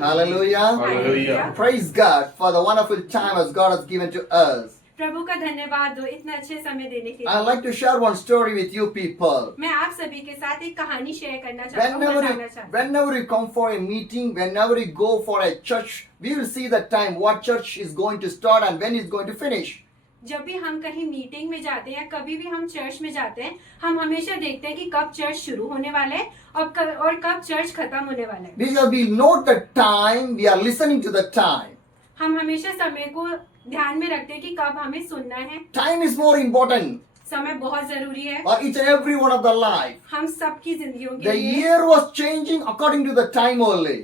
Hallelujah. Hallelujah. Praise God for the wonderful time as God has given to us. प्रभु का धन्यवाद दो इतना अच्छे समय देने के I'd लिए। like to share one story with you people. मैं आप सभी के साथ एक कहानी शेयर करना चाहता हूँ, बताना चाहता हूँ। Whenever you come for a meeting, whenever you go for a church, we will see the time what church is going to start and when it's going to finish. जब भी हम कहीं मीटिंग में जाते हैं या कभी भी हम चर्च में जाते हैं, हम हमेशा देखते हैं कि कब चर्च शुरू होने वाला है और कब चर्च खत्म होने वाला है। Because we note the time, we are listening to the time. हम हमेशा समय को ध्यान में रखते हैं कि कब हमें सुनना है। Time is more important समय बहुत जरूरी है for each and every one of the life. हम सबकी जिंदगियों के The लिए। year was changing according to the time only.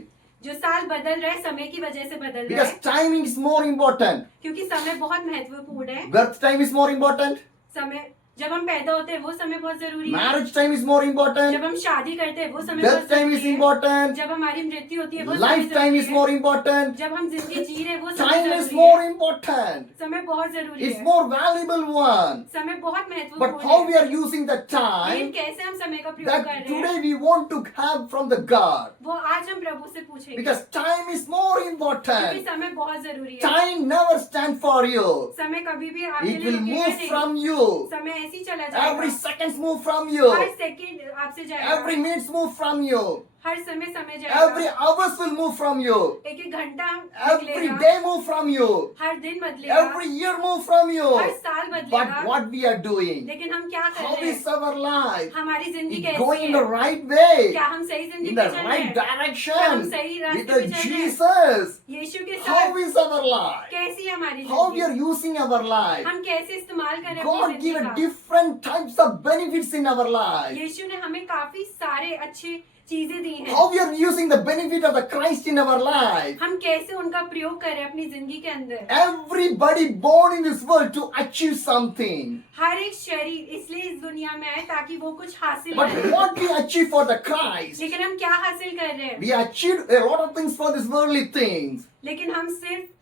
जो साल बदल रहा है समय की वजह से बदल रहा Because है, timing is more important. क्योंकि समय बहुत महत्वपूर्ण है। Birth time is more important. समय जब हम पैदा होते हैं वो समय बहुत जरूरी है। Marriage time is more जब important. हम शादी करते हैं वो समय Death बहुत time जरूरी is है। important. जब हमारी मृत्यु होती है वो समय Lifetime जरूरी is है। more important. जब हम जिंदगी जी रहे हैं वो समय Time is जरूरी more है। important. समय बहुत जरूरी It's है। more valuable one. समय बहुत But महत्वपूर्ण how we है। are using the लेकिन time कैसे हम समय का प्रयोग that कर रहे हैं today we want to have from the God. वो आज हम प्रभु से पूछेंगे। Because time is more क्योंकि important. समय बहुत जरूरी है। Time never stand for you. समय कभी भी आपके It लिए will रुकेगा move नहीं। from you. समय ऐसे ही चला Every जाएगा। seconds move from you. Her second आपसे जाएगा। Every minutes move from you. हर समय Every जाएगा। hours will move from you. एक एक घंटा Every निकलेगा। day move from you. हर दिन बदलेगा। Every year move from you. हर साल But बदलेगा। what we are doing? लेकिन हम क्या कर How रहे is हैं? our life? हमारी जिंदगी It's कैसी going in the है? right way. क्या हम सही जिंदगी In पे the चल रहे right हैं? क्या हम direction. सही With रास्ते the पे चल रहे हैं? Jesus. यीशु के How साथ is our life? कैसी है हमारी How we are जिंदगी? using our life? हम कैसे इस्तेमाल करें God अपनी give जिंदगी a का? different types of benefits in our life. यीशु ने हमें काफी सारे अच्छे चीजें दी हैं। How we are using the benefit of the Christ in our life. हम कैसे उनका प्रयोग करें अपनी जिंदगी के अंदर। Everybody born in this world to achieve something. हर एक शरीर इसलिए इस दुनिया में आए ताकि वो कुछ हासिल But करे। what we achieve for the Christ? लेकिन हम क्या हासिल कर रहे हैं? We achieved a lot of things for these worldly things. लेकिन हम सिर्फ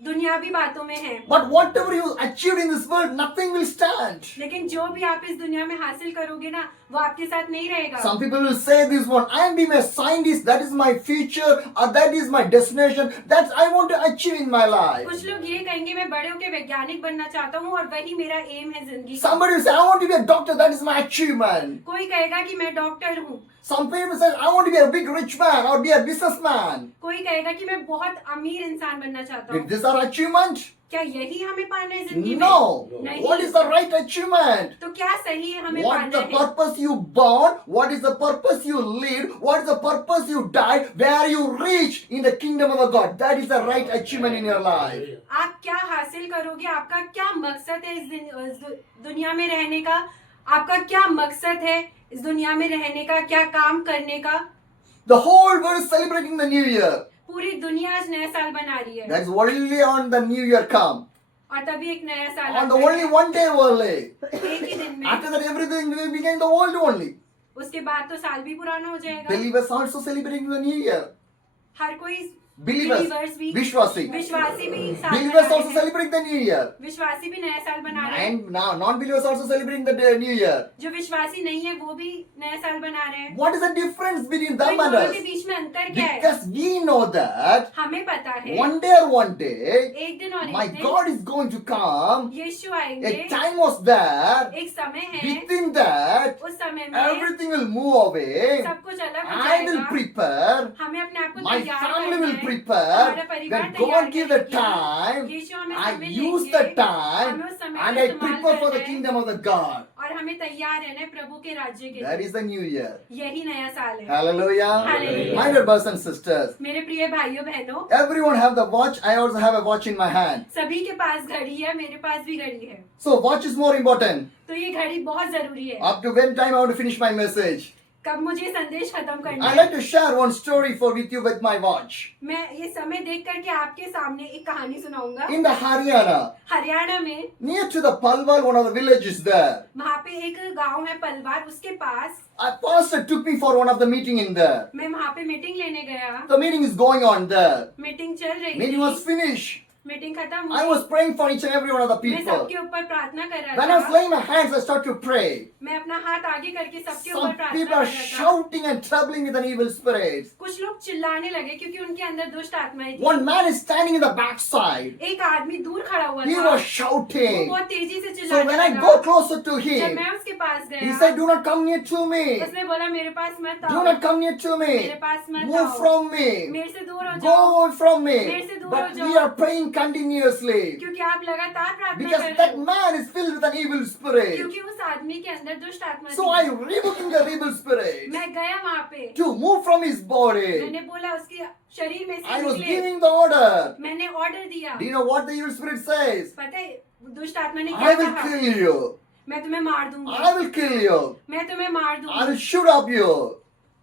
दुनियावी बातों में हैं। But whatever you achieved in this world, nothing will stand. लेकिन जो भी आप इस दुनिया में हासिल करोगे ना वो आपके साथ नहीं रहेगा। Some people will say this one, I am being a scientist, that is my future, or that is my destination, that I want to achieve in my life. कुछ लोग ये कहेंगे मैं बड़े होकर वैज्ञानिक बनना चाहता हूँ और वही मेरा एम है जिंदगी का। Somebody will say, I want to be a doctor, that is my achievement. कोई कहेगा कि मैं डॉक्टर हूँ। Some people say, I want to be a big rich man or be a businessman. कोई कहेगा कि मैं बहुत अमीर इंसान बनना चाहता हूँ। If these are achievement, क्या यही हमें पाना है जिंदगी में? no. नहीं। What is the right achievement? तो क्या सही है हमें What पाना the है? purpose you born? What is the purpose you live? What is the purpose you die? Where you reach in the kingdom of the God? That is the right achievement in your life. आप क्या हासिल करोगे? आपका क्या मकसद है इस दुनिया में रहने का? आपका क्या मकसद है इस दुनिया में रहने का? क्या काम करने का? The whole world is celebrating the New Year. पूरी दुनिया आज नया साल बना रही है That's only on the New Year come. और तभी एक नया साल On आता the only है। one day only. एक ही दिन में। After that everything will become the old only. उसके बाद तो साल भी पुराना हो जाएगा। Believers also celebrating the New Year. हर कोई Believers, भी Vishwasi. विश्वासी भी साल Believers मना also रहे हैं। celebrate the New Year. विश्वासी भी नया साल बना रहे हैं। And now non-believers also celebrating the New Year. जो विश्वासी नहीं है वो भी नया साल बना रहे हैं। What is the difference between तो इन them and दोनों us? के बीच में अंतर क्या है? Because we know that हमें पता है one day or one day, एक दिन और my एक दिन God is going to come. यीशु आएंगे। A time was there. एक समय है Within that, उस समय में everything will move away. सब कुछ अलग हो I will जाएगा। prepare. हमें अपने आप को My तैयार family करना will है। prepare. हमारा परिवार When तैयार God give the करेगा। time, यीशु हमें I समय use देंगे। the time हमें उस समय and का I इस्तेमाल prepare for करना the है। kingdom of the God. और हमें तैयार रहना है प्रभु के राज्य के That लिए। is the New Year. यही नया साल है। Hallelujah. Hallelujah. My dear brothers and sisters, मेरे प्रिय भाइयों बहनों, everyone have the watch. I also have a watch in my hand. सभी के पास घड़ी है, मेरे पास भी घड़ी है। So watch is more important. तो ये घड़ी बहुत जरूरी है। Up to when time I want to finish my message. कब मुझे संदेश खत्म करना I है? like to share one story for with you with my watch. मैं ये समय देख करके आपके सामने एक कहानी सुनाऊंगा। In the Haryana, हरियाणा में near to the Palwal, one of the villages there, वहाँ पे एक गांव है पलवार, उसके पास a pastor took me for one of the meeting in there. मैं वहाँ पे मीटिंग लेने गया। The meeting is going on there. Meeting चल रही Meeting थी। was finished. मीटिंग खत्म I हुई, was praying for each and every one of the मैं people. सबके ऊपर प्रार्थना कर रहा When I was था। laying my hands, I started to pray. मैं अपना हाथ आगे करके सबके ऊपर Some प्रार्थना people कर are रहा था। shouting and troubling with an evil spirit. कुछ लोग चिल्लाने लगे क्योंकि उनके अंदर दुष्ट आत्माएं थी। One man is standing in the backside. एक आदमी दूर खड़ा हुआ He था, was वो shouting. बहुत तेजी से So चिल्लाने when I लगा। go closer to जब him, मैं उसके पास he गया, said, "Do not come near to me. उसने बोला मेरे पास मत Do आओ, not come near to मेरे me. पास मत Move आओ, from me. मेरे से दूर हो Go जाओ, away from me." मेरे से दूर But हो we जाओ। are praying continuously क्योंकि आप लगातार प्रार्थना because कर रहे that हो, man is filled with an evil spirit. क्योंकि उस आदमी के अंदर दुष्ट आत्मा So I थी। rebuked the evil spirit मैं गया वहाँ पे, to move from his body. मैंने बोला उसके शरीर में से I was निकले, giving the order. मैंने ऑर्डर दिया। Do you know what the evil spirit says? पता है दुष्ट आत्मा ने I क्या will कहा? kill you. मैं तुम्हें मार दूंगी, I will kill you. मैं तुम्हें मार I दूंगी, will shoot up you.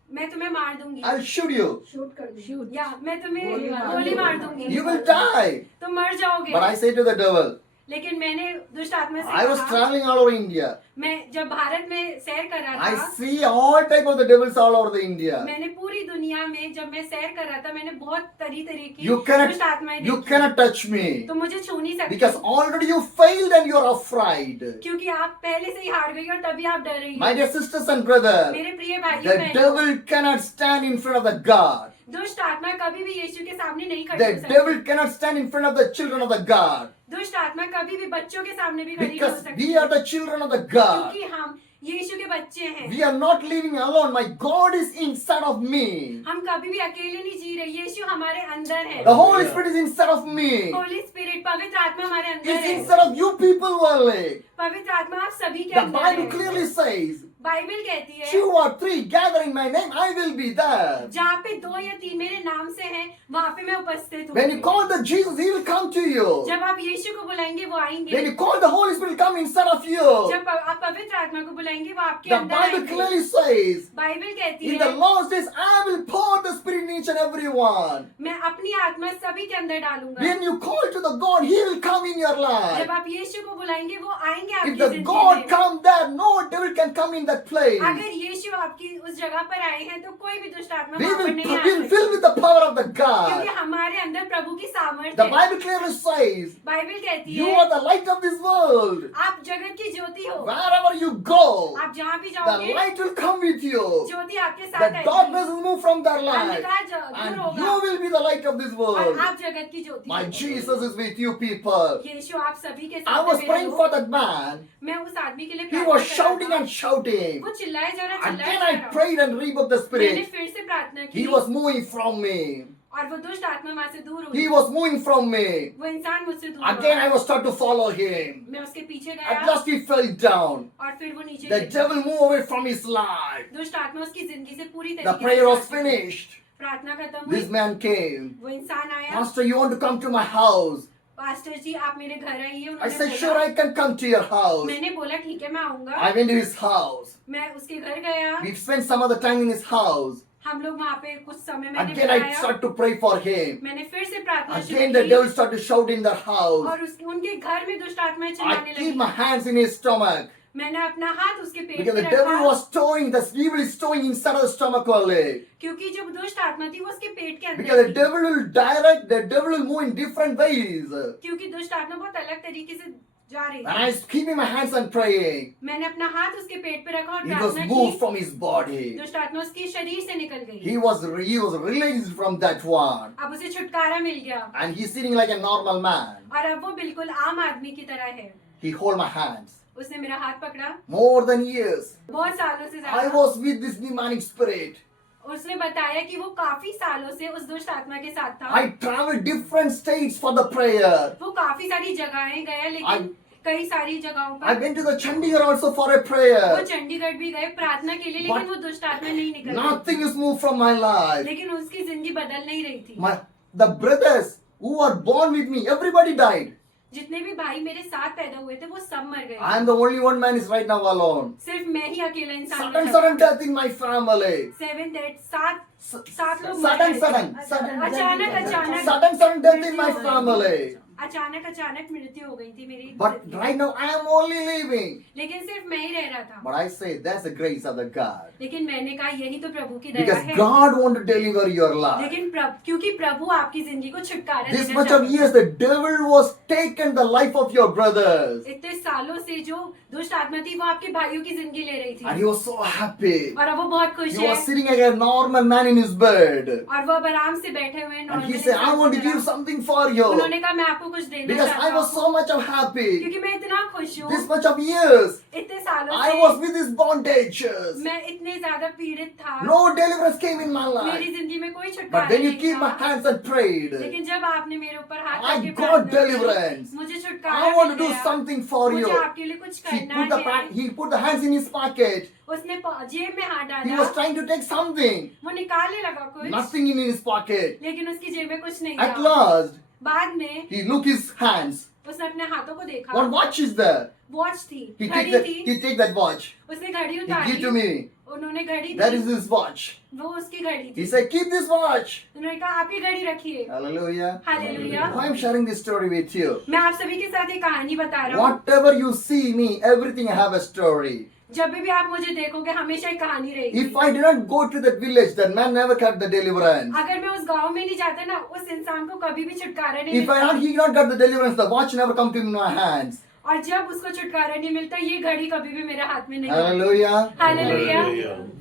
मैं तुम्हें मार दूंगी, I'll shoot you. शूट कर दूँ। या मैं तुम्हें गोली गोली मार दूंगी, You will die. तुम मर जाओगे। But I say to the devil, लेकिन मैंने दुष्ट आत्मा से I was कहा, traveling all over India. मैं जब भारत में सैर कर रहा I था, see all type of the devils all over the India. मैंने पूरी दुनिया में जब मैं सैर कर रहा था, मैंने बहुत तरह की You दुष्ट आत्माएं you देखी। cannot touch me तो मुझे छू नहीं सकती, because already you failed and you are afraid. क्योंकि आप पहले से ही हार गई और तभी आप डर रही My हो। dear sisters and brothers, मेरे प्रिय भाइयों the बहनों, devil cannot stand in front of the God. दुष्ट आत्मा कभी भी यीशु के सामने नहीं खड़ी The हो सकती। devil cannot stand in front of the children of the God दुष्ट आत्मा कभी भी बच्चों के सामने भी खड़ी नहीं हो because सकती, we are the children of the God. क्योंकि हम यीशु के बच्चे हैं। We are not living alone. My God is inside of me. हम कभी भी अकेले नहीं जी रहे, यीशु हमारे अंदर है। The Holy Spirit is inside of me. Holi spirit पवित्र आत्मा हमारे अंदर It's है। inside of you people only. पवित्र आत्मा आप सभी के The अंदर Bible है। clearly says, बाइबल कहती है, 2 or 3 gather in my name, I will be there. जहाँ पे 2 या 3 मेरे नाम से हैं, वहाँ पे मैं उपस्थित When you हूँ। call the Jesus, He will come to you. जब आप यीशु को बुलाएंगे वो आएंगे। When you call the Holy Spirit, come inside of you. जब आप पवित्र आत्मा को बुलाएंगे वो आपके The अंदर Bible आएंगे। clearly says, बाइबल कहती in है, the last days, I will pour the Spirit in each and every one. मैं अपनी आत्मा सभी के अंदर डालूंगा। When you call to the God, He will come in your life. जब आप यीशु को बुलाएंगे वो आएंगे If आपकी the जिंदगी God में। come there, no devil can come in that place. अगर यीशु आपकी उस जगह पर आए हैं तो कोई भी दुष्ट आत्मा We वहाँ पर will नहीं आ be सकती, filled with the power of the क्योंकि God. हमारे अंदर प्रभु की सामर्थ्य The है। Bible clearly says, बाइबल कहती you है, are the light of this world. आप जगत की ज्योति हो। Wherever you go, आप जहाँ भी the जाओगे light will come with you. ज्योति आपके The साथ आएगी। darkness will move from their life. अंधकार दूर And होगा you will be the light of this और world. आप जगत की ज्योति My हो। Jesus is with you people. यीशु आप सभी के I साथ was में praying हो। for that man. मैं उस आदमी के लिए He प्रार्थना was कर रहा shouting था। and shouting. वो चिल्लाए जा रहा, Again चिल्लाए I जा रहा। prayed and rebuked the मैंने spirit. फिर से प्रार्थना की He was moving from me. और वो दुष्ट आत्मा वहाँ से दूर He हुई। was moving from me. वो इंसान मुझसे दूर Again I हुआ। was start to follow him. मैं उसके पीछे At गया last he fell down. और फिर वो नीचे The गिर गया। devil moved away from his life. दुष्ट आत्मा उसकी जिंदगी से पूरी The तरीके prayer से was हट गई। finished. प्रार्थना खत्म हुई, This man came. वो इंसान आया, Pastor, you want to come to my house? Pastor ji आप मेरे घर आइए। I उन्होंने said, बोला, sure, I can come to your house. मैंने बोला ठीक है मैं आऊंगा। I went to his house. मैं उसके घर गया, We spent some other time in his house. हम लोग वहाँ पे कुछ समय मैंने Again, I बिताया। started to pray for him. मैंने फिर से प्रार्थना शुरू Again, the की devil started to shout in their house. और उनके घर में दुष्ट आत्माएं I चिल्लाने keep लगी। my hands in his stomach. मैंने अपना हाथ उसके पेट Because पे the devil रखा, was stowing, the evil is stowing inside of the stomach only. क्योंकि जो दुष्ट आत्मा थी वो उसके पेट के Because अंदर the थी। devil will direct, the devil will move in different ways. क्योंकि दुष्ट आत्मा बहुत अलग तरीके से जा रही And थी। I was keeping my hands and praying. मैंने अपना हाथ उसके पेट पे रखा और It was प्रार्थना moved की। from his body. दुष्ट आत्मा उसके शरीर से निकल गई। He was released from that one. अब उसे छुटकारा मिल गया And he's sitting like a normal man. और अब वो बिल्कुल आम आदमी की तरह है। He hold my hands. उसने मेरा हाथ पकड़ा, More than years, बहुत सालों से I ज्यादा। was with this demonic spirit. उसने बताया कि वो काफी सालों से उस दुष्ट आत्मा के साथ था। I traveled different states for the prayer. वो काफी सारी जगहें गया, लेकिन कई सारी जगहों I पर went to the Chandigarh also for a वो prayer. चंडीगढ़ भी गए प्रार्थना के लिए, लेकिन वो दुष्ट आत्मा नहीं निकल रही। Nothing is moved from my life. लेकिन उसकी जिंदगी बदल नहीं रही थी। The brothers who were born with me, everybody died. जितने भी भाई मेरे साथ पैदा हुए थे वो सब मर गए। I am the only one man is right now alone. सिर्फ मैं ही अकेला इंसान Sudden, बचा। sudden death in my family. 7 death, सात लोग मर Sudden, गए। sudden, अचानक Sudden, sudden death in my family. अचानक मृत्यु हो गई थी मेरी But जिंदगी right में। now I am only living. लेकिन सिर्फ मैं ही रह रहा था। But I say that's the grace of the God. लेकिन मैंने कहा यही तो प्रभु की दया Because है। God want to deliver your life. लेकिन क्योंकि प्रभु आपकी जिंदगी को छुटकारा This देना much of चाहते years हैं। the devil was taken the life of your brothers. इतने सालों से जो दुष्ट आत्मा थी वो आपके भाइयों की जिंदगी ले रही And थी he was so happy. और अब वो बहुत खुश He है was sitting like a normal man in his bed. और वो अब आराम से बैठे हुए हैं And he normal said, I इंसान want to की तरह। give something for you. उन्होंने कहा मैं आपको कुछ देना Because चाहता I was हूँ so much of happy. क्योंकि मैं इतना खुश हूँ। This much of years. इतने सालों I से was with these bondages. मैं इतने ज्यादा पीड़ित था। No deliverance came in my मेरी life. जिंदगी में कोई छुटकारा But when you नहीं keep my था। hands and prayed, लेकिन जब आपने मेरे ऊपर हाथ I रख के got प्रार्थना की, deliverance. मुझे छुटकारा I want to mill do गया। something for मुझे you. आपके लिए कुछ करना है। He put the hands in his pocket. उसने जेब में हाथ He डाला। was trying to take something. वो निकालने लगा कुछ, Nothing in his pocket. लेकिन उसकी जेब में कुछ नहीं At था। last, बाद में he looked his hands. उसने अपने हाथों को देखा। What watch is there? Watch थी, He घड़ी take थी। that watch. उसने घड़ी He उतारी। give to me. उन्होंने घड़ी That the. is his watch. वो उसकी घड़ी He थी। said, keep this watch. उन्होंने कहा आप ये घड़ी रखिए। Hallelujah. Hallelujah. Why I'm sharing this story with you? मैं आप सभी के साथ एक कहानी बता रहा हूँ। Whatever you see me, everything I have a story. जब भी आप मुझे देखोगे हमेशा एक कहानी रहेगी। If I did not go to that village, that man never got the deliverance. अगर मैं उस गांव में नहीं जाता ना, उस इंसान को कभी भी छुटकारा नहीं If he not got the deliverance, the watch never come to my hands. और जब उसको छुटकारा नहीं मिलता, ये घड़ी कभी भी मेरे हाथ में नहीं आती। Hallelujah. Hallelujah.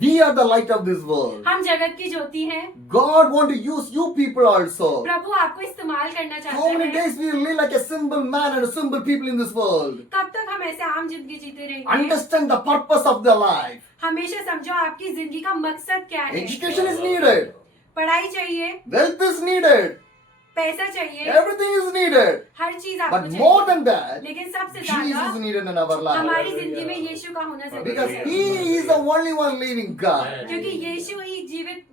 We are the light of this world. हम जगत की ज्योति हैं। God want to use you people also. प्रभु आपको इस्तेमाल करना How चाहते many हैं। days we will live like a simple man and a simple people in this world? कब तक हम ऐसे आम जिंदगी जीते रहेंगे? Understand the purpose of their life. हमेशा समझो आपकी जिंदगी का मकसद क्या है। Education is needed. पढ़ाई चाहिए, Wealth is needed. पैसा चाहिए, Everything is needed. हर चीज आपको But more चाहिए। than that, लेकिन सबसे Jesus ज्यादा is needed in our life. हमारी जिंदगी में यीशु का होना जरूरी Because है। He is the only one living God. क्योंकि यीशु ही जीवित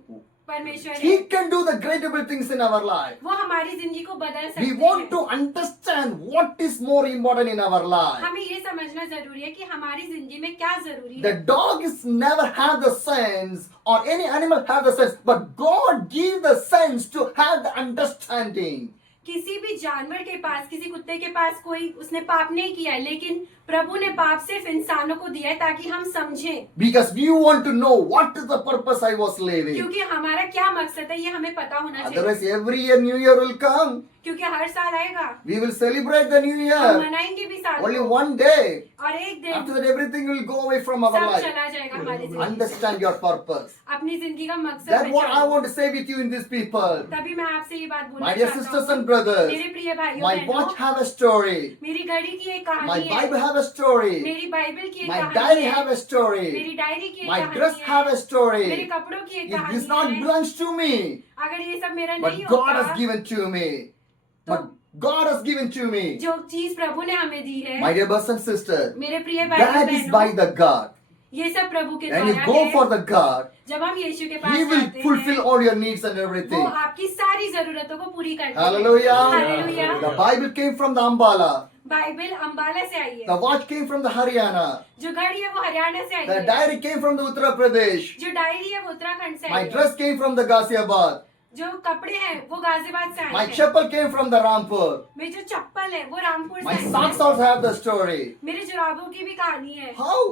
परमेश्वर He है। can do the greater things in our life. वो हमारी जिंदगी को बदल सकते We हैं। want to understand what is more important in our life. हमें ये समझना जरूरी है कि हमारी जिंदगी में क्या जरूरी The है। dog is never have the sense or any animal have the sense, but God give the sense to have the understanding. किसी भी जानवर के पास, किसी कुत्ते के पास कोई उसने पाप नहीं किया है, लेकिन प्रभु ने पाप सिर्फ इंसानों को दिया है ताकि हम समझें। Because we want to know what is the purpose I was living. क्योंकि हमारा क्या मकसद है ये हमें पता होना चाहिए। Otherwise, every year New Year will come. क्योंकि हर साल आएगा, We will celebrate the New हम Year. मनाएंगे भी साल Only को। one day. और एक दिन After that, everything will go away from our सब life. चला जाएगा हमारी जिंदगी। Understand your purpose. अपनी जिंदगी का मकसद That's what I पहचानो। want to say with you in these people. तभी मैं आपसे ये बात बोलना My dear चाहता sisters हूँ। and brothers, मेरे प्रिय भाइयों my बहनों, watch have a story. मेरी घड़ी की एक My कहानी है, Bible have a story. मेरी बाइबल की एक My कहानी diary है, have a story. मेरी डायरी की एक My कहानी dress have है, a story. मेरे कपड़ों की एक If कहानी this not है। belongs to me, अगर ये सब मेरा but नहीं God होता, has given to me. But God has given to me. जो चीज प्रभु ने हमें दी है, My dear brothers and sisters, मेरे प्रिय भाइयों that is by बहनों, the God. ये सब प्रभु के And you द्वारा go है। for the God, जब हम यीशु के पास He will जाते fulfill हैं, all your needs and वो everything. आपकी सारी जरूरतों को पूरी करते हैं। Hallelujah. Hallelujah. The Bible came from the Ambala. Bible Ambala से आई The है, watch came from the Haryana. जो घड़ी है वो हरियाणा से आई The है, diary came from the Uttar Pradesh. जो डायरी है वो उत्तराखंड से My आई है, dress came from the Ghaziabad. जो कपड़े हैं वो गाजियाबाद से My आए हैं, chappal came from the Rampur. मेरी जो चप्पल है वो रामपुर से My आई socks है, also have the story. मेरे जुराबों की भी कहानी है। How?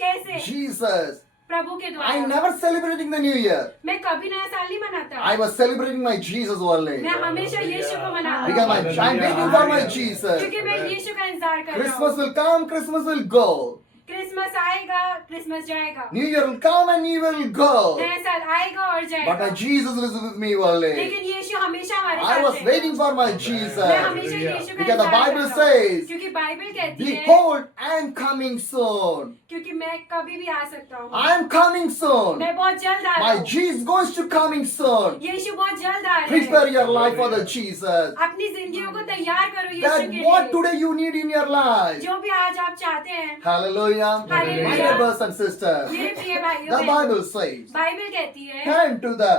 कैसे? Jesus. प्रभु के I द्वारा। never celebrating the New Year. मैं कभी नया साल नहीं मनाता, I was celebrating my Jesus only. मैं हमेशा यीशु को मनाता Because हूँ, I'm waiting for my Jesus. क्योंकि मैं यीशु का इंतजार कर रहा Christmas हूँ। will come, Christmas will go. Christmas आएगा, क्रिसमस जाएगा, New Year will come and New Year will go. नया साल आएगा और But जाएगा, my Jesus is with me only. लेकिन यीशु हमेशा हमारे I साथ was है। waiting for my मैं Jesus. हमेशा यीशु का Because the इंतजार Bible करता हूँ, says, क्योंकि बाइबल कहती है, Behold, I am coming soon. क्योंकि मैं कभी भी आ सकता हूँ, I am coming soon. मैं बहुत जल्द आ रहा My हूँ, Jesus going to coming soon. यीशु बहुत जल्द आ रहे Prepare हैं। your life for the Jesus. अपनी जिंदगियों को तैयार करो यीशु That के what लिए, today you need in your life. जो भी आज आप चाहते हैं। Hallelujah. Hallelujah. My dear brothers and sisters, मेरे प्रिय भाइयों the बहनों, Bible says, बाइबल कहती है, turn to the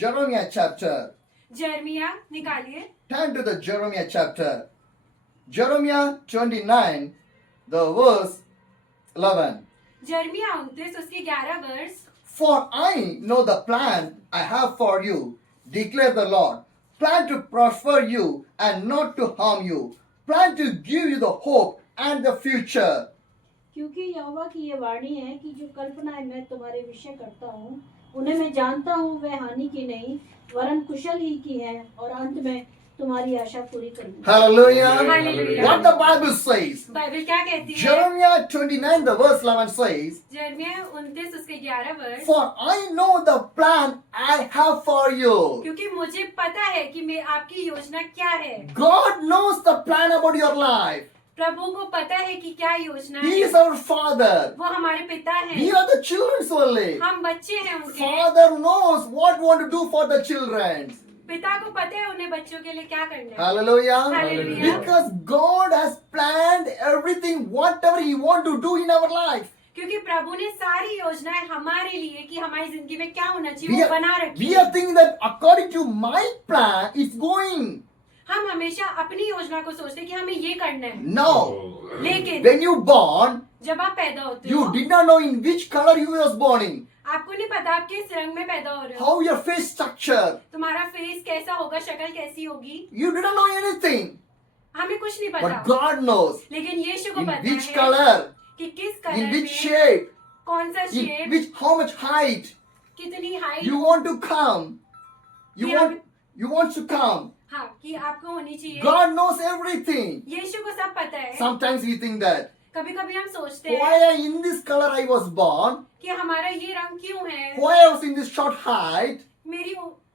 Jeremiah chapter. जर्मिया निकालिए, Turn to the Jeremiah chapter. Jeremiah 29, the verse 11. जर्मिया 29 उसके 11 वर्ष। For I know the plan I have for you, declare the Lord. plan to prosper you and not to harm you, plan to give you the hope and the future. क्योंकि यहोवा की ये वाणी है कि जो कल्पनाएं मैं तुम्हारे विषय करता हूँ उन्हें मैं जानता हूँ, वे हानि की नहीं वरन कुशल ही की है, और अंत में तुम्हारी आशा पूरी करूंगा। Hallelujah. Hallelujah. What the Bible says. Bible क्या कहती है? Jeremiah 29 the verse 11 says, यिर्मयाह 29 उसके 11 वर्ष, For I know the plan I have for you. क्योंकि मुझे पता है कि मैं आपकी योजना क्या है। God knows the plan about your life. प्रभु को पता है कि क्या योजना He है। is our Father. वो हमारे पिता हैं। We are the children only. हम बच्चे हैं उनके। Father knows what we want to do for the children. पिता को पता है उन्हें बच्चों के लिए क्या करना है। Hallelujah. Hallelujah. Because God has planned everything, whatever He want to do in our life. क्योंकि प्रभु ने सारी योजनाएं हमारे लिए कि हमारी जिंदगी में क्या होना चाहिए We वो बना are, रखी we है। are thinking that according to my plan, it's going. हम हमेशा अपनी योजना को सोचते हैं कि हमें ये करना है। No. लेकिन When you born, जब आप पैदा होते you हो, did not know in which color you was born in. आपको नहीं पता आप किस रंग में पैदा हो रहे हो, How your face structure. तुम्हारा फेस कैसा होगा, शक्ल कैसी होगी, You didn't know anything. हमें कुछ नहीं But पता। God knows. लेकिन यीशु को In पता which है color, कि किस in कलर which में, shape, कौन सा in shape, which, how much height कितनी height, you want to come. Yeah. You want to come. हाँ कि आपको होनी चाहिए। God knows everything. यीशु को सब पता है। Sometimes we think that, कभी कभी हम सोचते why हैं in this color I was born, कि हमारा ये रंग क्यों है, why I was in this short height, मेरी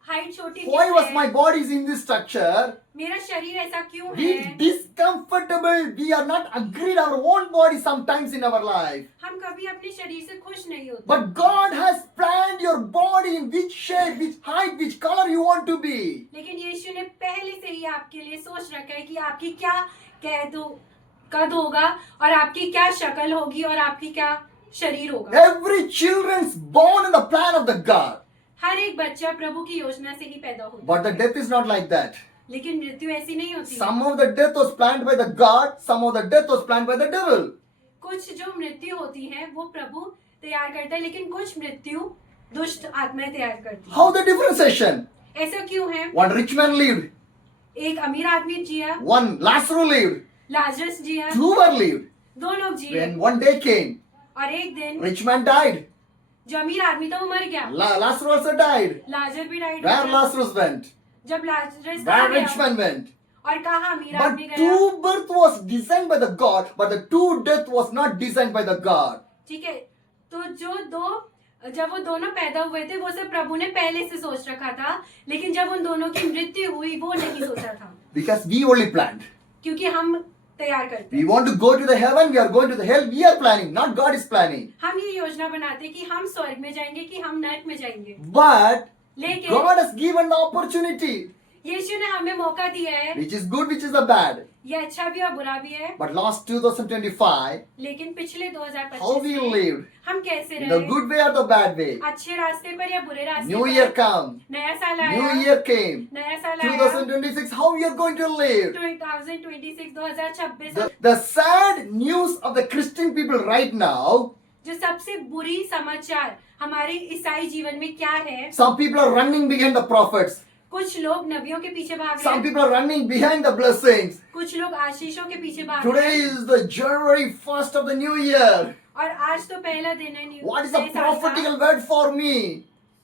हाइट छोटी why क्यों was है, my body is in this structure. मेरा शरीर ऐसा क्यों We है। discomfortable, we are not agreed our own body sometimes in our life. हम कभी अपने शरीर से खुश नहीं होते। But God has planned your body in which shape, which height, which color you want to be. लेकिन यीशु ने पहले से ही आपके लिए सोच रखा है कि आपकी क्या कद होगा और आपकी क्या शक्ल होगी और आपकी क्या शरीर होगा। Every children's born in the plan of the God. हर एक बच्चा प्रभु की योजना से ही पैदा होता But the death is not like that. है, लेकिन मृत्यु ऐसी नहीं होती। Some of the death was planned by the God, some of the death was planned by the devil. कुछ जो मृत्यु होती है वो प्रभु तैयार करता है, लेकिन कुछ मृत्यु दुष्ट आत्माएं तैयार करती है। How the differentiation? ऐसा क्यों है? One rich man lived, एक अमीर आदमी जिया, one Lazarus lived, लाजरस जिया, two were lived. दो लोग जिए, When one day came, और एक दिन rich man died, जो अमीर आदमी था वो मर गया, Lazarus also died. लाजर भी डाइड। Where Lazarus went? जब लाजरस Where गया rich man went? और कहा अमीर But आदमी गया। two birth was designed by the God, but the two death was not designed by the God. ठीक है, तो जब वो दोनों पैदा हुए थे वो सब प्रभु ने पहले से सोच रखा था, लेकिन जब उन दोनों की मृत्यु हुई वो नहीं सोचा था, Because we only planned. क्योंकि हम तैयार करते We हैं। want to go to the heaven, we are going to the hell, we are planning, not God is planning. हम ये योजना बनाते हैं कि हम स्वर्ग में जाएंगे कि हम नरक में जाएंगे, But लेकिन God has given the opportunity, यीशु ने हमें मौका दिया है। which is good, which is the bad. ये अच्छा भी और बुरा भी है, But last 2025, लेकिन पिछले how 2025 we में lived, हम कैसे in the रहे, good way or the bad way. अच्छे रास्ते पर या बुरे रास्ते New पर। year come, नया साल आया, New year came, नया साल आया, 2026, how we are going to live. 2026 2026 The sad news of the Christian people right now, जो सबसे बुरी समाचार हमारे ईसाई जीवन में क्या है, some people are running behind the prophets. कुछ लोग नबियों के पीछे भाग रहे Some हैं, people are running behind the blessings. कुछ लोग आशीषों के पीछे भाग रहे Today हैं, is the January 1st of the new year. और आज तो पहला दिन है न्यू What is the नए साल का। prophetical word for me?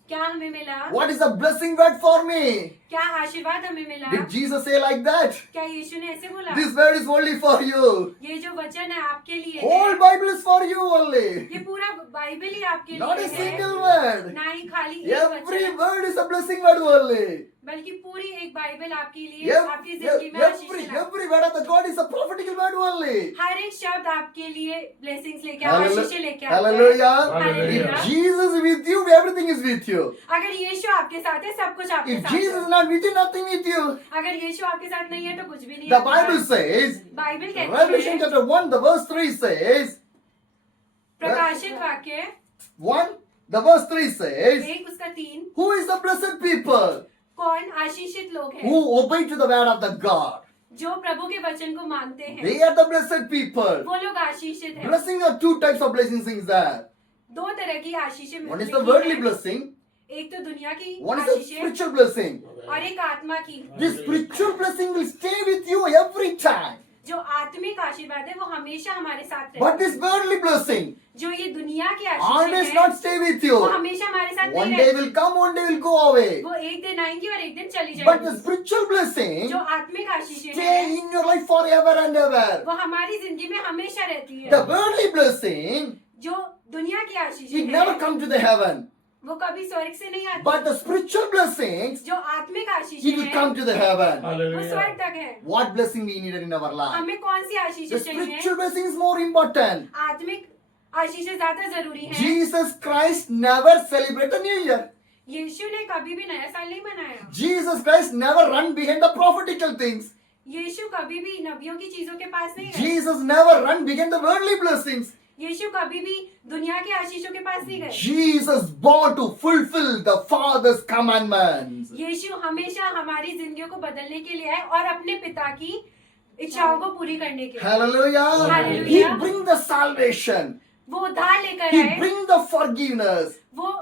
क्या हमें मिला, What is the blessing word for me? क्या आशीर्वाद हमें मिला, Did Jesus say like that? क्या यीशु ने ऐसे बोला, This word is only for you. ये जो वचन है आपके लिए Whole है, Bible is for you only. ये पूरा बाइबल ही आपके Not a लिए है, single word. ना ही खाली एक Every वचन, word is a blessing word only. बल्कि पूरी एक बाइबल आपके लिए, आपकी जिंदगी में आशीष लाए। Every word of the God is a prophetical word only. हर एक शब्द आपके लिए ब्लेसिंग्स लेके आशीषें लेके आता है। Hallelujah. Hallelujah. If Jesus is with you, everything is with you. अगर यीशु आपके साथ है सब कुछ आपके If साथ Jesus is है, not with you, nothing with you. अगर यीशु आपके साथ नहीं है तो कुछ भी नहीं The है। Bible says, बाइबल कहती Revelation है, chapter 1, the verse 3 says, प्रकाशित वाक्य 1, the verse 3 says, एक उसका 3, who is the blessed people कौन आशीषित लोग हैं who obey to the word of the God? जो प्रभु के वचन को मानते हैं, They are the blessed people. वो लोग आशीषित हैं। Blessing are two types of blessings is there. दो तरह की आशीषें One is मिलती the हैं। worldly blessing, एक तो दुनिया की one is the आशीषें spiritual blessing. और एक आत्मा की। This spiritual blessing will stay with you every time. जो आत्मिक आशीर्वाद है वो हमेशा हमारे साथ But रहता this worldly blessing है। जो ये दुनिया की always आशीष है not stay with वो you. हमेशा हमारे साथ One नहीं day रहती। will come, one day will go away. वो एक दिन आएंगी और एक दिन चली But the जाएंगी। spiritual blessing जो आत्मिक आशीष stay है in your life forever and ever. वो हमारी जिंदगी में हमेशा रहती है। The worldly blessing, जो दुनिया की आशीष it never है come to the heaven. वो कभी स्वर्ग से नहीं आती। But the spiritual blessings, जो आत्मिक आशीष it will है come to the heaven. वो स्वर्ग तक है। What blessing we needed in our life? हमें कौन सी आशीष The चाहिए? spiritual blessing is more important. आत्मिक आशीष ज्यादा जरूरी है। Jesus Christ never celebrated the New Year. यीशु ने कभी भी नया साल नहीं मनाया। Jesus Christ never run behind the prophetical things. यीशु कभी भी नबियों की चीजों के पास नहीं गए। Jesus never run behind the worldly blessings. यीशु कभी भी दुनिया के आशीषों के पास नहीं गए। Jesus born to fulfill the Father's commandments. यीशु हमेशा हमारी जिंदगियों को बदलने के लिए आए और अपने पिता की इच्छाओं को पूरी करने के लिए। Hallelujah. Hallelujah. He bring the salvation. वो उद्धार लेकर He आए। bring the forgiveness. वो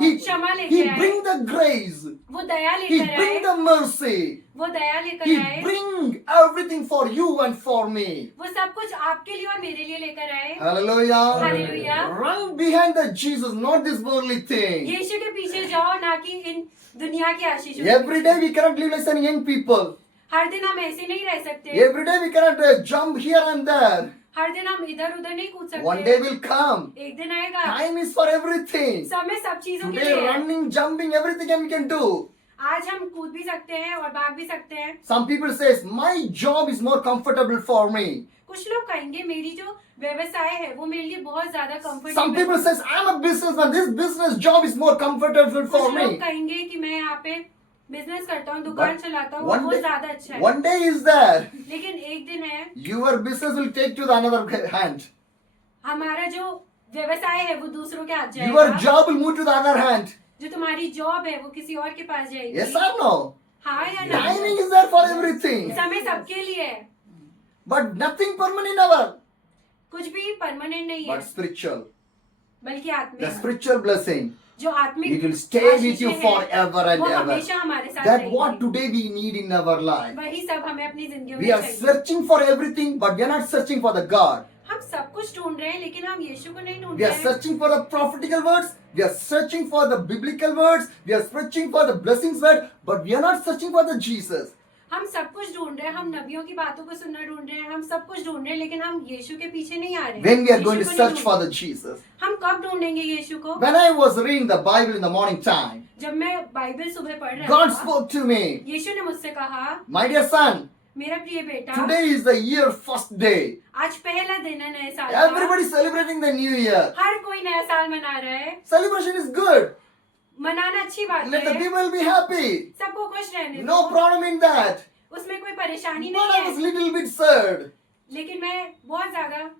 He, क्षमा he लेकर आए। bring the grace. वो दया He लेकर bring आए। the mercy. वो दया लेकर He आए। bring everything for you and for me. वो सब कुछ आपके लिए और मेरे लिए लेकर आए। Hallelujah. Hallelujah. Run behind the Jesus, not this worldly thing. यीशु के पीछे जाओ ना कि इन दुनिया की आशीषों के Every पीछे। day we cannot live like some young people. हर दिन हम ऐसे नहीं रह सकते। Every day we cannot jump here and there. हर दिन हम इधर उधर नहीं कूद सकते। One day will come. एक दिन आएगा। Time is for everything. समय सब चीजों के Today लिए है। running, jumping, everything we can do. आज हम कूद भी सकते हैं और भाग भी सकते हैं। Some people says my job is more comfortable for me. कुछ लोग कहेंगे मेरी जो व्यवसाय है वो मेरे लिए बहुत ज्यादा Some comfortable people says I'm a businessman. This business job is more comfortable for कुछ लोग me. कहेंगे कि मैं यहाँ पे बिजनेस करता हूँ, दुकान But चलाता हूँ, one वो day- ज्यादा अच्छा है। One day is there. लेकिन एक दिन है Your business will take to the another hand. हमारा जो व्यवसाय है वो दूसरों के हाथ Your जाएगा। job will move to the other hand. जो तुम्हारी जॉब है वो किसी और के पास जाएगी। Yes or no? हाँ या ना? Timing is there for everything. समय सबके लिए है, But nothing permanent ever. कुछ भी परमानेंट नहीं है But spiritual. बल्कि The आत्मिक। spiritual blessing. जो आत्मिक It will stay with you आशीषें हैं, forever and वो ever. हमेशा हमारे साथ That what रहेगी। today we need in our life. वही सब हमें अपनी जिंदगी We में are चाहिए। searching for everything, but we are not searching for the God. हम सब कुछ ढूंढ रहे हैं लेकिन हम यीशु को नहीं ढूंढ We are रहे हैं। searching for the prophetical words. We are searching for the biblical words. We are searching for the blessings word, but we are not searching for the Jesus. हम सब कुछ ढूंढ रहे हैं, हम नबियों की बातों को सुनना ढूंढ रहे हैं, हम सब कुछ ढूंढ रहे हैं लेकिन हम यीशु के पीछे नहीं आ रहे हैं। When we are going to यीशु को नहीं search for ढूंढ the Jesus. रहे। हम कब ढूंढेंगे यीशु को? When I was reading the Bible in the morning time, जब मैं बाइबल सुबह पढ़ रहा God था, spoke to me. यीशु ने मुझसे कहा, My dear son, मेरा प्रिय बेटा, today is the year first day. आज पहला दिन है नए साल का। Everybody celebrating the new year. हर कोई नया साल मना रहा है। Celebration is good. मनाना अच्छी बात Let the है, people be happy. सबको खुश रहने No दो, problem in that. उसमें कोई परेशानी But नहीं I was है। little bit sad. लेकिन मैं बहुत ज्यादा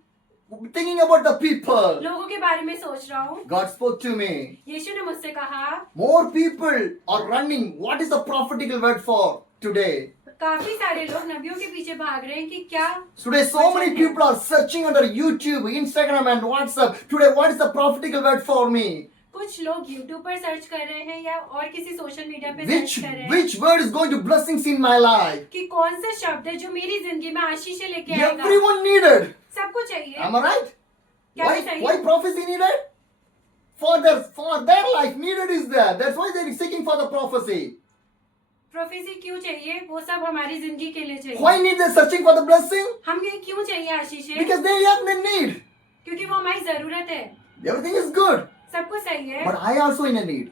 Thinking about the people. लोगों के बारे में सोच रहा हूँ। God spoke to me. यीशु ने मुझसे कहा, More people are running. What is the prophetical word for today? काफी सारे लोग नबियों के पीछे भाग रहे हैं कि क्या Today so many people are searching under YouTube, Instagram and WhatsApp. Today what is the prophetical word for me? कुछ लोग YouTube पर सर्च कर रहे हैं या और किसी सोशल मीडिया पे सर्च Which कर रहे हैं which word is going to blessings in my life? कि कौन सा शब्द है जो मेरी जिंदगी में आशीष लेके आएगा। Everyone needed. सबको चाहिए। Am I right? क्या Why चाहिए? why prophecy needed? For their life needed is there. That's why they are seeking for the prophecy. Prophecy क्यों चाहिए? वो सब हमारी जिंदगी के लिए चाहिए। Why need they searching for the blessing? हमें क्यों चाहिए आशीष? Because they have the need. क्योंकि वो हमारी जरूरत है। Everything is good. सब कुछ सही है, But I also in a need.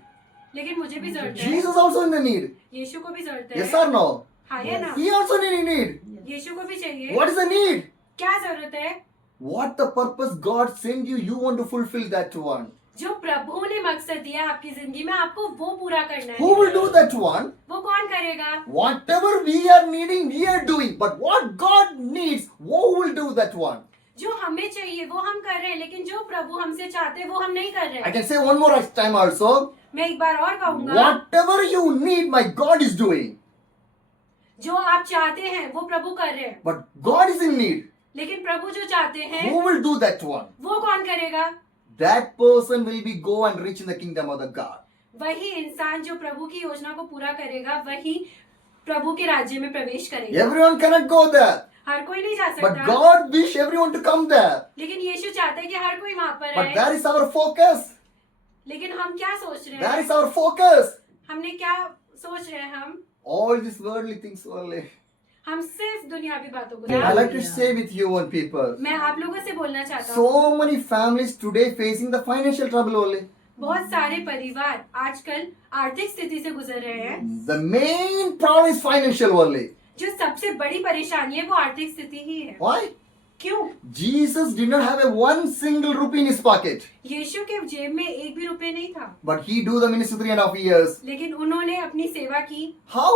लेकिन मुझे भी जरूरत है। Jesus also in the need. यीशु को भी जरूरत है। Yes or no? हाँ या ना? He also in need. यीशु को भी चाहिए। What is the need? क्या जरूरत है? What the purpose God sent you, you want to fulfill that one. जो प्रभु ने मकसद दिया आपकी जिंदगी में, आपको वो पूरा करना है। Who will do that one? वो कौन करेगा? Whatever we are needing, we are doing. But what God needs, who will do that one? जो हमें चाहिए वो हम कर रहे हैं, लेकिन जो प्रभु हमसे चाहते हैं वो हम नहीं कर रहे I हैं। can say one more time also. मैं एक बार और कहूंगा, Whatever you need, my God is doing. जो आप चाहते हैं वो प्रभु कर रहे हैं, But God is in need. लेकिन प्रभु जो चाहते हैं Who will do that one? वो कौन करेगा? That person will be go and reach in the kingdom of the God. वही इंसान जो प्रभु की योजना को पूरा करेगा वही प्रभु के राज्य में प्रवेश करेगा। Everyone cannot go there. हर कोई नहीं जा But सकता, God wish everyone to come there. लेकिन यीशु चाहते हैं कि हर कोई वहां पर But रहे। there is our focus. लेकिन हम क्या सोच रहे There हैं? is our focus. हमने क्या सोच रहे हैं? All these worldly things only. हम सिर्फ दुनियावी बातों को I like to say with you one people. मैं आप लोगों से बोलना चाहता हूँ, So many families today facing the financial trouble only. बहुत सारे परिवार आजकल आर्थिक स्थिति से गुजर रहे हैं। The main problem is financial only. जो सबसे बड़ी परेशानी है वो आर्थिक स्थिति ही है। Why? क्यों? Jesus did not have a one single rupee in his pocket. यीशु के जेब में एक भी रुपए नहीं था, But he do the ministry 3.5 years. लेकिन उन्होंने अपनी सेवा की। How?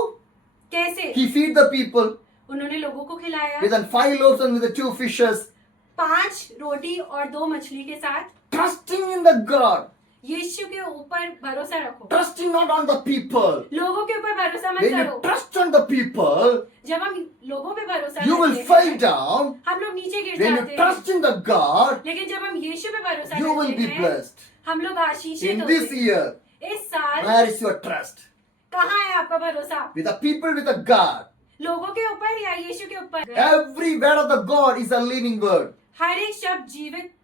कैसे? He feed the people उन्होंने लोगों को खिलाया with 5 loaves and with the 2 fishes. 5 रोटी और 2 मछली के साथ। Trusting in the God. यीशु के ऊपर भरोसा रखो, Trusting not on the people. लोगों के ऊपर भरोसा मत When you करो। trust on the people, जब हम लोगों पे भरोसा you will करते fall हैं, down. हम लोग नीचे गिर When you जाते हैं। trust in the God, लेकिन जब हम यीशु पे भरोसा you will करते be हैं, blessed. हम लोग आशीषित In होते this हैं। year, इस साल where is your trust? कहाँ है आपका भरोसा? With the people, with the God. लोगों के ऊपर या यीशु के ऊपर? Every word of the God is a living word. हर एक शब्द जीवित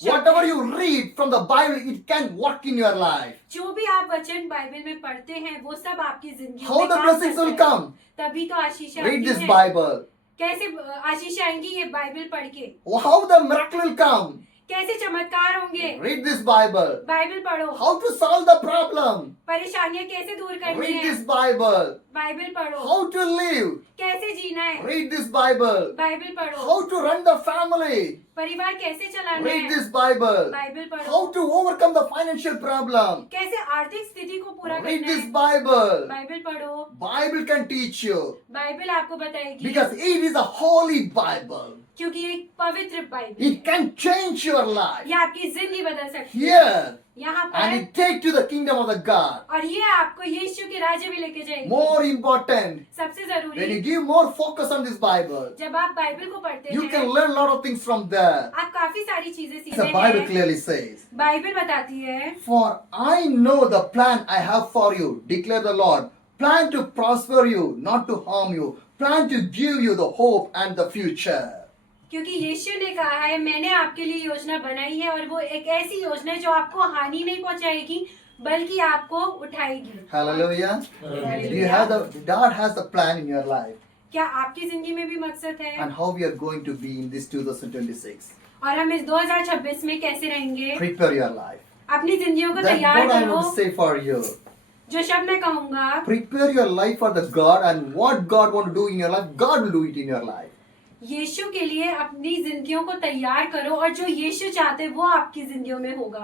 शब्द Whatever है। you read from the Bible, it can work in your life. जो भी आप वचन बाइबल में पढ़ते हैं वो सब आपकी जिंदगी How में the काम blessings will करता है। come? तभी तो आशीष Read आती this है। Bible. कैसे आशीष आएंगी? ये बाइबल पढ़ के। How the miracle will come? कैसे चमत्कार होंगे? Read this Bible. बाइबल पढ़ो। How to solve the problem? परेशानियां कैसे दूर करनी Read है? this Bible. बाइबल पढ़ो। How to live? कैसे जीना है? Read this Bible. बाइबल पढ़ो। How to run the family? परिवार कैसे चलाना Read है? this Bible. बाइबल पढ़ो। How to overcome the financial problem? कैसे आर्थिक स्थिति को पूरा Read करना this है? Bible. बाइबल पढ़ो। Bible can teach you Bible आपको बताएगी, because it is a holy Bible. क्योंकि ये एक पवित्र Bible It can change your life ये आपकी जिंदगी बदल सकती है। here यहाँ and पर it take to the kingdom of the God. और ये आपको यीशु के राज्य में लेके जाएगी। More important, सबसे when जरूरी, you give more focus on this Bible, जब आप बाइबल को पढ़ते you हैं can learn a lot of things from there. आप काफी सारी चीजें The सीखते Bible हैं। clearly says, बाइबल बताती है, "For I know the plan I have for you, declare the Lord. Plan to prosper you, not to harm you. Plan to give you the hope and the future." क्योंकि यीशु ने कहा है मैंने आपके लिए योजना बनाई है और वो एक ऐसी योजना है जो आपको हानि नहीं पहुंचाएगी बल्कि आपको उठाएगी। Hallelujah. Do you have the God has the plan in your life क्या आपकी जिंदगी में भी मकसद है? and how we are going to be in this 2026. और हम इस 2026 में कैसे रहेंगे? Prepare your life. अपनी जिंदगियों को That's तैयार what I करो। want to say for you. जो शब्द मैं कहूंगा, Prepare your life for the God and what God want to do in your life, God will do it in your life. यीशु के लिए अपनी जिंदगियों को तैयार करो और जो यीशु चाहते वो आपकी जिंदगियों में होगा।